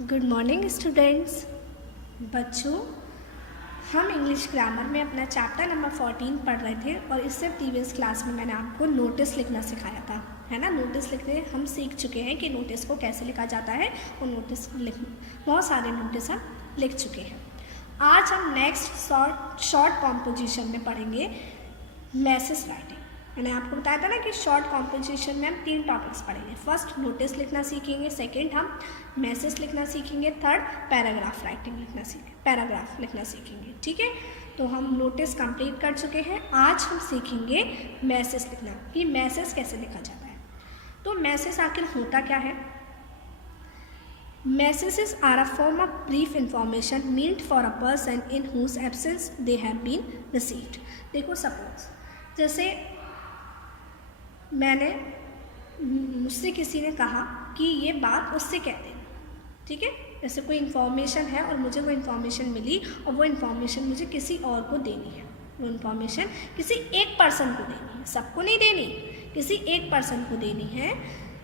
Good morning students. बच्चों, हम English grammar में अपना चैप्टर नंबर 14 पढ़ रहे थे और इससे प्रीवियस क्लास में मैंने आपको नोटिस लिखना सिखाया था, है ना। नोटिस लिखने हम सीख चुके हैं कि नोटिस को कैसे लिखा जाता है और नोटिस बहुत सारे नोटिस हम लिख चुके हैं। आज हम नेक्स्ट शॉर्ट कॉम्पोजिशन में पढ़ेंगे मैसेज राइटिंग। मैंने आपको बताया था ना कि शॉर्ट कॉम्पोजिशन में हम 3 टॉपिक्स पढ़ेंगे। फर्स्ट नोटिस लिखना सीखेंगे, सेकंड हम मैसेज लिखना सीखेंगे, थर्ड पैराग्राफ लिखना सीखेंगे। ठीक है, तो हम नोटिस कंप्लीट कर चुके हैं। आज हम सीखेंगे मैसेज लिखना कि मैसेज कैसे लिखा जाता है। तो मैसेज आखिर होता क्या है? Messages are a form of brief information meant for a person in whose absence they have been received. देखो सपोज जैसे मुझसे किसी ने कहा कि ये बात उससे कह देना, ठीक है। जैसे कोई इन्फॉर्मेशन है और मुझे वो इन्फॉर्मेशन मिली और वो इन्फॉर्मेशन मुझे किसी और को देनी है। वो इन्फॉर्मेशन किसी एक पर्सन को देनी है, सबको नहीं देनी, किसी एक पर्सन को देनी है।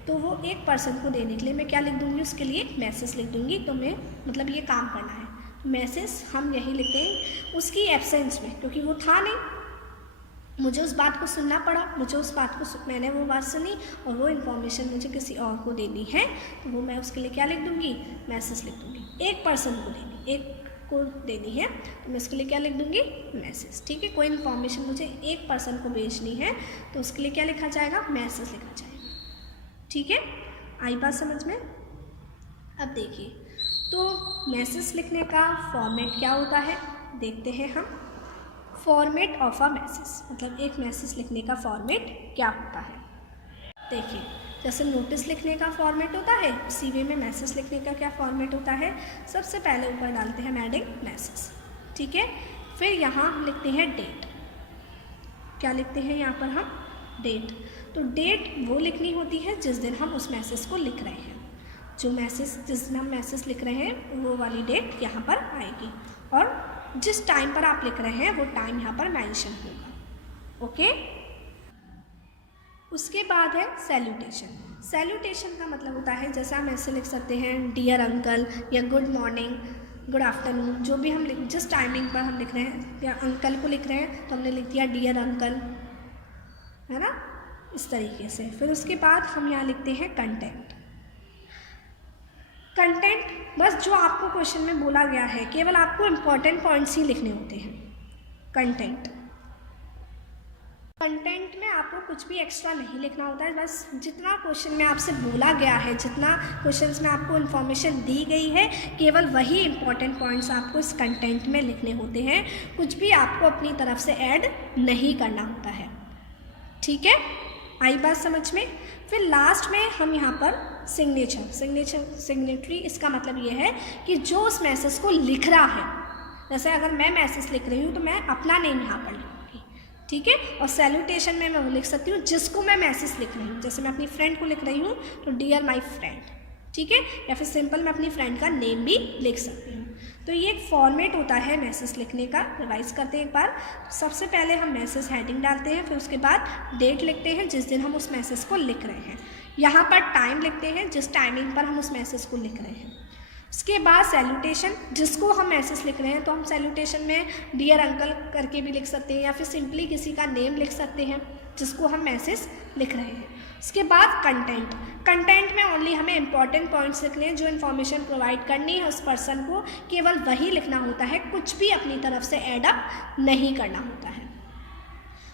तो वो एक पर्सन को देने के लिए मैं क्या लिख दूँगी? उसके लिए मैसेज लिख दूँगी। तो मैं मतलब ये काम करना है। मैसेज हम यही लिखते हैं उसकी एब्सेंस में, क्योंकि वो था नहीं, मुझे उस बात को सुनना पड़ा, मैंने वो बात सुनी और वो इन्फॉर्मेशन मुझे किसी और को देनी है, तो वो मैं उसके लिए क्या लिख दूँगी? मैसेज लिख दूँगी। एक पर्सन को देनी है तो मैं उसके लिए क्या लिख दूँगी? मैसेज। ठीक है, कोई इन्फॉर्मेशन मुझे एक पर्सन को भेजनी है तो उसके लिए क्या लिखा जाएगा? मैसेज लिखा जाएगा। ठीक है, आई बात समझ में? अब देखिए, तो मैसेज लिखने का फॉर्मेट क्या होता है देखते हैं हम। फॉर्मेट ऑफ अ मैसेज मतलब एक मैसेज लिखने का फॉर्मेट क्या होता है। देखिए, जैसे नोटिस लिखने का फॉर्मेट होता है, उसी वे में मैसेज लिखने का क्या फॉर्मेट होता है। सबसे पहले ऊपर डालते हैं एडिंग मैसेज, ठीक है। फिर यहाँ हम लिखते हैं डेट। क्या लिखते हैं यहाँ पर हम? डेट। तो डेट वो लिखनी होती है जिस दिन हम उस मैसेज को लिख रहे हैं। जिस दिन हम मैसेज लिख रहे हैं वो वाली डेट यहाँ पर आएगी और जिस टाइम पर आप लिख रहे हैं वो टाइम यहाँ पर मेंशन होगा। ओके, उसके बाद है सैल्यूटेशन। सैल्यूटेशन का मतलब होता है, जैसा हम ऐसे लिख सकते हैं डियर अंकल या गुड मॉर्निंग, गुड आफ्टरनून, जो भी हम जिस टाइमिंग पर हम लिख रहे हैं या अंकल को लिख रहे हैं तो हमने लिख दिया डियर अंकल, है ना, इस तरीके से। फिर उसके बाद हम यहाँ लिखते हैं कंटेंट। बस जो आपको क्वेश्चन में बोला गया है, केवल आपको इम्पॉर्टेंट पॉइंट्स ही लिखने होते हैं। कंटेंट में आपको कुछ भी एक्स्ट्रा नहीं लिखना होता है। बस जितना क्वेश्चन में आपसे बोला गया है, जितना क्वेश्चंस में आपको इन्फॉर्मेशन दी गई है, केवल वही इम्पॉर्टेंट पॉइंट्स आपको इस कंटेंट में लिखने होते हैं। कुछ भी आपको अपनी तरफ से ऐड नहीं करना होता है। ठीक है, आई बात समझ में? फिर लास्ट में हम यहाँ पर सिग्नेचरी, इसका मतलब ये है कि जो उस मैसेज को लिख रहा है, जैसे अगर मैं मैसेज लिख रही हूँ तो मैं अपना नेम यहाँ पर लिखूँगी, ठीक है। और सैल्यूटेशन में मैं वो लिख सकती हूँ जिसको मैं मैसेज लिख रही हूँ। जैसे मैं अपनी फ्रेंड को लिख रही हूँ तो डियर माई फ्रेंड, ठीक है, या फिर सिंपल मैं अपनी फ्रेंड का नेम भी लिख सकती हूँ। तो ये एक फॉर्मेट होता है मैसेज लिखने का। रिवाइज करते हैं एक बार। सबसे पहले हम मैसेज हेडिंग डालते हैं, फिर उसके बाद डेट लिखते हैं जिस दिन हम उस मैसेज को लिख रहे हैं। यहाँ पर टाइम लिखते हैं जिस टाइमिंग पर हम उस मैसेज को लिख रहे हैं। उसके बाद सैल्यूटेशन, जिसको हम मैसेज लिख रहे हैं तो हम सैल्यूटेशन में डियर अंकल करके भी लिख सकते हैं या फिर सिंपली किसी का नेम लिख सकते हैं जिसको हम मैसेज लिख रहे हैं। उसके बाद कंटेंट में ओनली हमें इंपॉर्टेंट पॉइंट्स लिखने हैं, जो इन्फॉर्मेशन प्रोवाइड करनी है उस पर्सन को, केवल वही लिखना होता है, कुछ भी अपनी तरफ से ऐड अप नहीं करना होता है।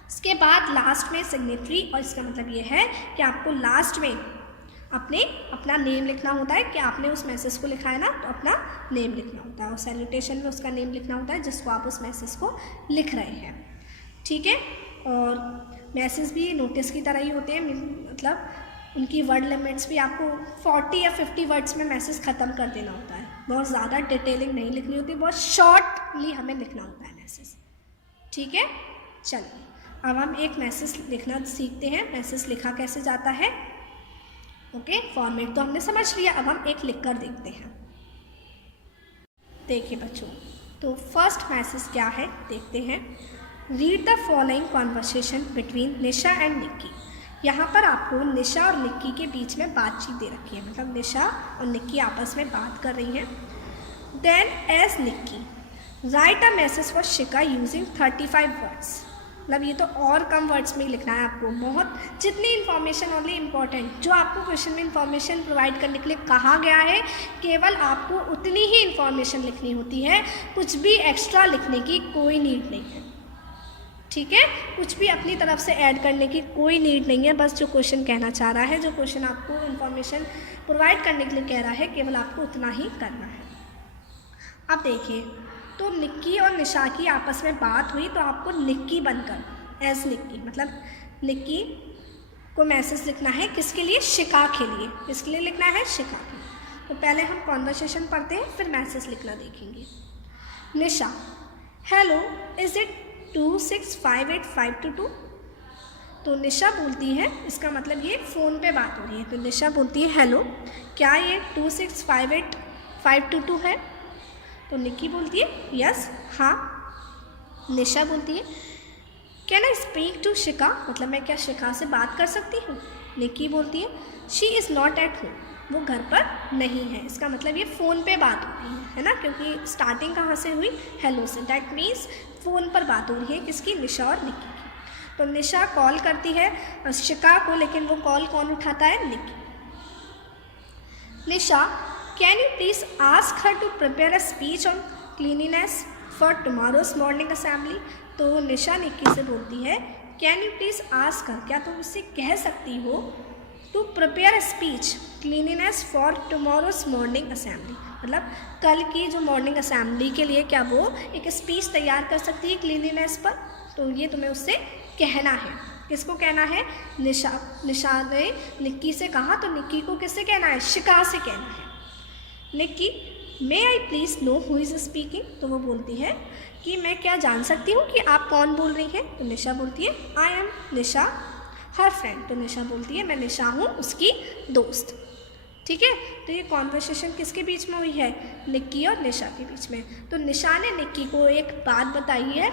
उसके बाद लास्ट में सिग्नेचरी, और इसका मतलब ये है कि आपको लास्ट में अपना नेम लिखना होता है कि आपने उस मैसेज को लिखा है ना, तो अपना नेम लिखना होता है। और सैल्यूटेशन में उसका नेम लिखना होता है जिसको आप उस मैसेज को लिख रहे हैं, ठीक है। और मैसेज भी नोटिस की तरह ही होते हैं, मतलब उनकी वर्ड लिमिट्स भी आपको 40 या 50 वर्ड्स में मैसेज ख़त्म कर देना होता है। बहुत ज़्यादा डिटेलिंग नहीं लिखनी होती, बहुत शॉर्टली हमें लिखना होता है मैसेज, ठीक है। चलिए, अब हम एक मैसेज लिखना सीखते हैं। मैसेज लिखा कैसे जाता है? ओके, फॉर्मेट तो हमने समझ लिया, अब हम एक लिख कर देखते हैं। देखिए बच्चों, तो फर्स्ट मैसेज क्या है देखते हैं। Read the following conversation between Nisha and Nikki. यहाँ पर आपको निशा और निक्की के बीच में बातचीत दे रखी है, मतलब निशा और निक्की आपस में बात कर रही हैं। Then as Nikki write a message for Shikha using 35 words, मतलब ये तो और कम वर्ड्स में ही लिखना है आपको। बहुत जितनी इन्फॉर्मेशन ओनली इम्पॉर्टेंट जो आपको क्वेश्चन में इन्फॉर्मेशन प्रोवाइड करने के लिए कहा गया है, केवल आपको उतनी ही इन्फॉर्मेशन लिखनी होती है, कुछ भी एक्स्ट्रा लिखने की कोई नीड नहीं है, ठीक है। कुछ भी अपनी तरफ से ऐड करने की कोई नीड नहीं है, बस जो क्वेश्चन कहना चाह रहा है, जो क्वेश्चन आपको इन्फॉर्मेशन प्रोवाइड करने के लिए कह रहा है, केवल आपको उतना ही करना है। अब देखिए, तो निक्की और निशा की आपस में बात हुई, तो आपको निक्की बनकर एज निक्की, मतलब निक्की को मैसेज लिखना है किसके लिए, शिखा के लिए। किसके लिए लिखना है, शिखा के लिए। तो पहले हम कॉन्वर्सेशन पढ़ते हैं, फिर मैसेज लिखना देखेंगे। निशा, हेलो, इज़ इट 265852? तो निशा बोलती है, इसका मतलब ये फ़ोन पे बात हो रही है, तो निशा बोलती है हेलो, क्या ये 265852 है? तो निक्की बोलती है यस, हाँ। निशा बोलती है कैन आई स्पीक टू शिखा, मतलब मैं क्या शिखा से बात कर सकती हूँ? निक्की बोलती है she is not at home, वो घर पर नहीं है। इसका मतलब ये फ़ोन पे बात हो रही है ना, क्योंकि स्टार्टिंग कहाँ से हुई, हेलो से। डैट मीन्स फ़ोन पर बात हो रही है किसकी, निशा और निक्की की। तो निशा कॉल करती है शिखा को, लेकिन वो कॉल कौन उठाता है, Nikki. Nisha, can you please ask her to prepare a speech on cleanliness for tomorrow's morning assembly? तो निशा निक्की से बोलती है can you please ask her, क्या तुम उससे कह सकती हो, to prepare a speech cleanliness for tomorrow's morning assembly, मतलब कल की जो मॉर्निंग असेंबली के लिए क्या वो एक स्पीच तैयार कर सकती है क्लीनिनेस पर? तो ये तुम्हें उससे कहना है। किसको कहना है, निशा ने निक्की से कहा, तो निक्की को किससे कहना है, शिखा से कहना है। Nikki, may I please know who is speaking? तो वो बोलती है कि मैं क्या जान सकती हूँ कि आप कौन बोल रही हैं? तो निशा बोलती है I am Nisha her friend. तो निशा बोलती है मैं निशा हूँ उसकी दोस्त, ठीक है। तो ये कॉन्वर्सेशन किसके बीच में हुई है, निक्की और निशा के बीच में। तो निशा ने निक्की को एक बात बताई है,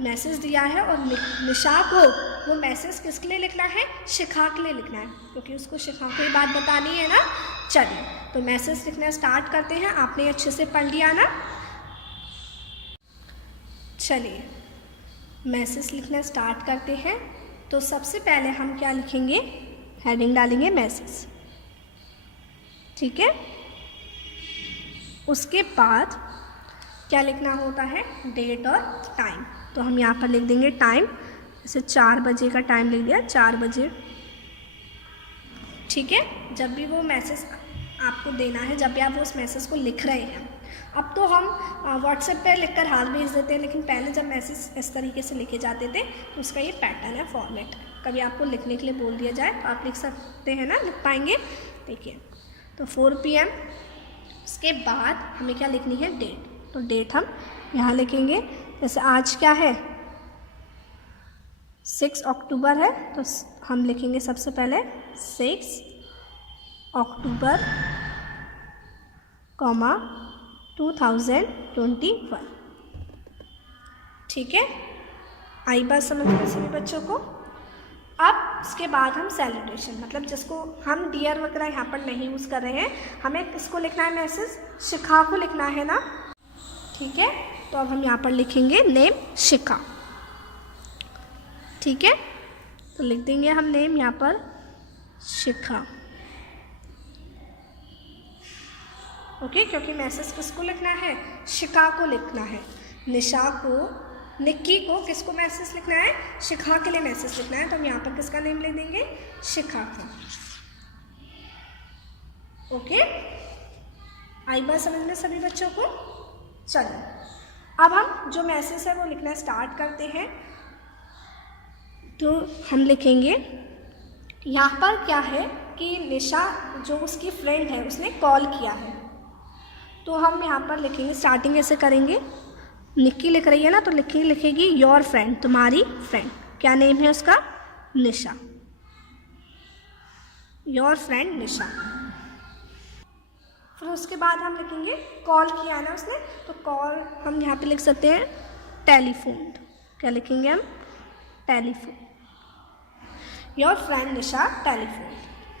मैसेज दिया है, और निशा को वो मैसेज किसके लिए लिखना है, शिखा के लिए लिखना है, क्योंकि उसको शिखा को ये बात बतानी है ना। चलिए, तो मैसेज लिखना स्टार्ट करते हैं। आपने अच्छे से पढ़ लिया ना। चलिए, मैसेज लिखना स्टार्ट करते हैं। तो सबसे पहले हम क्या लिखेंगे, हेडिंग डालेंगे मैसेज, ठीक है। उसके बाद क्या लिखना होता है, डेट और टाइम। तो हम यहाँ पर लिख देंगे टाइम, जैसे 4 बजे का टाइम लिख दिया, 4 बजे, ठीक है। जब भी वो मैसेज आपको देना है, जब भी आप उस मैसेज को लिख रहे हैं, अब तो हम व्हाट्सएप पे लिखकर हाथ भेज देते हैं, लेकिन पहले जब मैसेज इस तरीके से लिखे जाते थे तो उसका ये पैटर्न है, फॉर्मेट। कभी आपको लिखने के लिए बोल दिया जाए तो आप लिख सकते हैं ना, लिख पाएंगे। देखिए, तो 4 PM, उसके बाद हमें क्या लिखनी है, डेट। तो डेट हम यहाँ लिखेंगे, जैसे आज क्या है, 6 अक्टूबर है, तो हम लिखेंगे सबसे पहले 6 अक्टूबर, 2021, ठीक है। आई बात समझ में सभी बच्चों को। अब उसके बाद हम सैल्यूटेशन, मतलब जिसको हम डियर वगैरह यहाँ पर नहीं यूज़ कर रहे हैं, हमें किसको लिखना है मैसेज, शिखा को लिखना है ना, ठीक है। तो अब हम यहाँ पर लिखेंगे नेम शिखा, ठीक है। तो लिख देंगे हम नेम यहाँ पर शिखा, ओके, क्योंकि मैसेज किसको लिखना है, शिखा को लिखना है। निशा को, निक्की को किसको मैसेज लिखना है, शिखा के लिए मैसेज लिखना है। तो हम यहाँ पर किसका नेम लिख देंगे, शिखा का, ओके। आई बात समझ में सभी बच्चों को। चलो, अब हम जो मैसेज है वो लिखना स्टार्ट करते हैं। तो हम लिखेंगे, यहाँ पर क्या है कि निशा जो उसकी फ्रेंड है उसने कॉल किया है, तो हम यहाँ पर लिखेंगे, स्टार्टिंग ऐसे करेंगे, निक्की लिख रही है ना, तो लिखेगी योर फ्रेंड, तुम्हारी फ्रेंड। क्या नेम है उसका, निशा, योर फ्रेंड निशा। फिर उसके बाद हम लिखेंगे कॉल किया ना उसने, तो कॉल हम यहाँ पे लिख सकते हैं टेलीफोन। क्या लिखेंगे हम, telephone. Your friend Nisha telephone,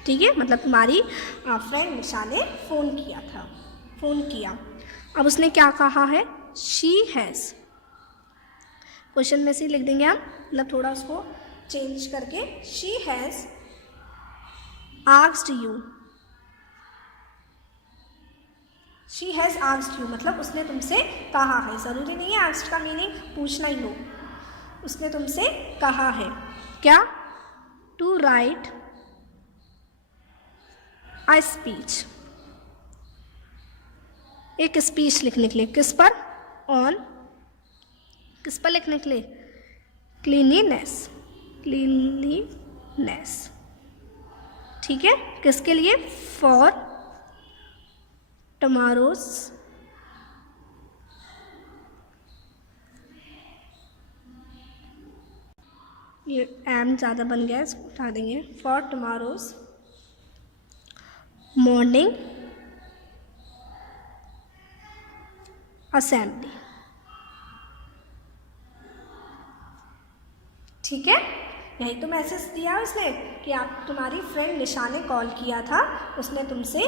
ठीक है, मतलब तुम्हारी फ्रेंड निशा ने फ़ोन किया। अब उसने क्या कहा है, शी हैज़, क्वेश्चन में से लिख देंगे हम, मतलब थोड़ा उसको चेंज करके, she has asked you, she has asked you मतलब उसने तुमसे कहा है, ज़रूरी नहीं है आस्क्ड का मीनिंग पूछना ही हो, उसने तुमसे कहा है क्या, टू राइट अ स्पीच, एक स्पीच लिखने के लिए, किस पर, ऑन, किस पर लिखने के लिए, क्लीनिनेस, ठीक है, किसके लिए, फॉर टुमारोज ये एम ज़्यादा बन गया है, इसको उठा देंगे, फॉर टुमारोज मॉर्निंग असेंबली, ठीक है, यही तो मैसेज दिया उसने कि आप, तुम्हारी फ्रेंड निशा ने कॉल किया था, उसने तुमसे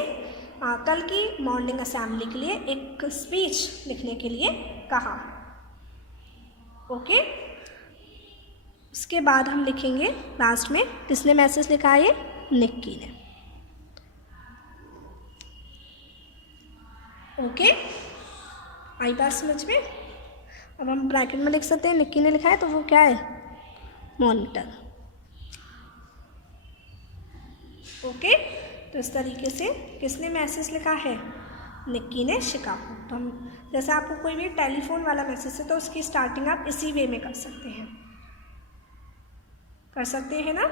कल की मॉर्निंग असेंबली के लिए एक स्पीच लिखने के लिए कहा, ओके। उसके बाद हम लिखेंगे लास्ट में, किसने मैसेज लिखा है, निक्की ने, ओके, आई बात समझ में। अब हम ब्रैकेट में लिख सकते हैं, निक्की ने लिखा है तो वो क्या है, मॉनिटर, ओके। तो इस तरीके से किसने मैसेज लिखा है, निक्की ने शिकागो। तो हम, जैसे आपको कोई भी टेलीफोन वाला मैसेज है तो उसकी स्टार्टिंग आप इसी वे में कर सकते हैं ना।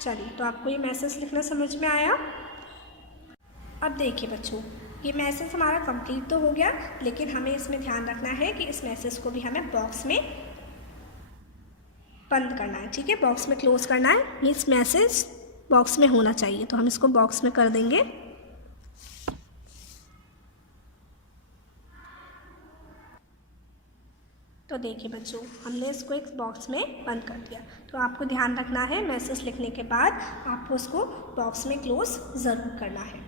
चलिए, तो आपको ये मैसेज लिखना समझ में आया। अब देखिए बच्चों, ये मैसेज हमारा कंप्लीट तो हो गया, लेकिन हमें इसमें ध्यान रखना है कि इस मैसेज को भी हमें बॉक्स में बंद करना है, ठीक है, बॉक्स में क्लोज करना है, मीन्स मैसेज बॉक्स में होना चाहिए, तो हम इसको बॉक्स में कर देंगे। तो देखिए बच्चों, हमने इसको एक बॉक्स में बंद कर दिया। तो आपको ध्यान रखना है, मैसेज लिखने के बाद आपको उसको बॉक्स में क्लोज ज़रूर करना है।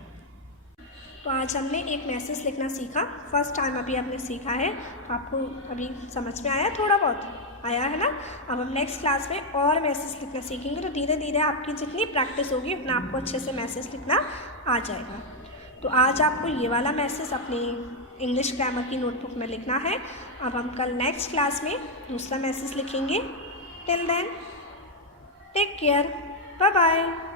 तो आज हमने एक मैसेज लिखना सीखा, फर्स्ट टाइम अभी आपने सीखा है, आपको अभी समझ में आया, थोड़ा बहुत आया है ना। अब हम नेक्स्ट क्लास में और मैसेज लिखना सीखेंगे, तो धीरे धीरे आपकी जितनी प्रैक्टिस होगी उतना आपको अच्छे से मैसेज लिखना आ जाएगा। तो आज आपको ये वाला मैसेज अपनी इंग्लिश ग्रामर की नोटबुक में लिखना है। अब हम कल नेक्स्ट क्लास में दूसरा मैसेज लिखेंगे। Till then take care, bye bye.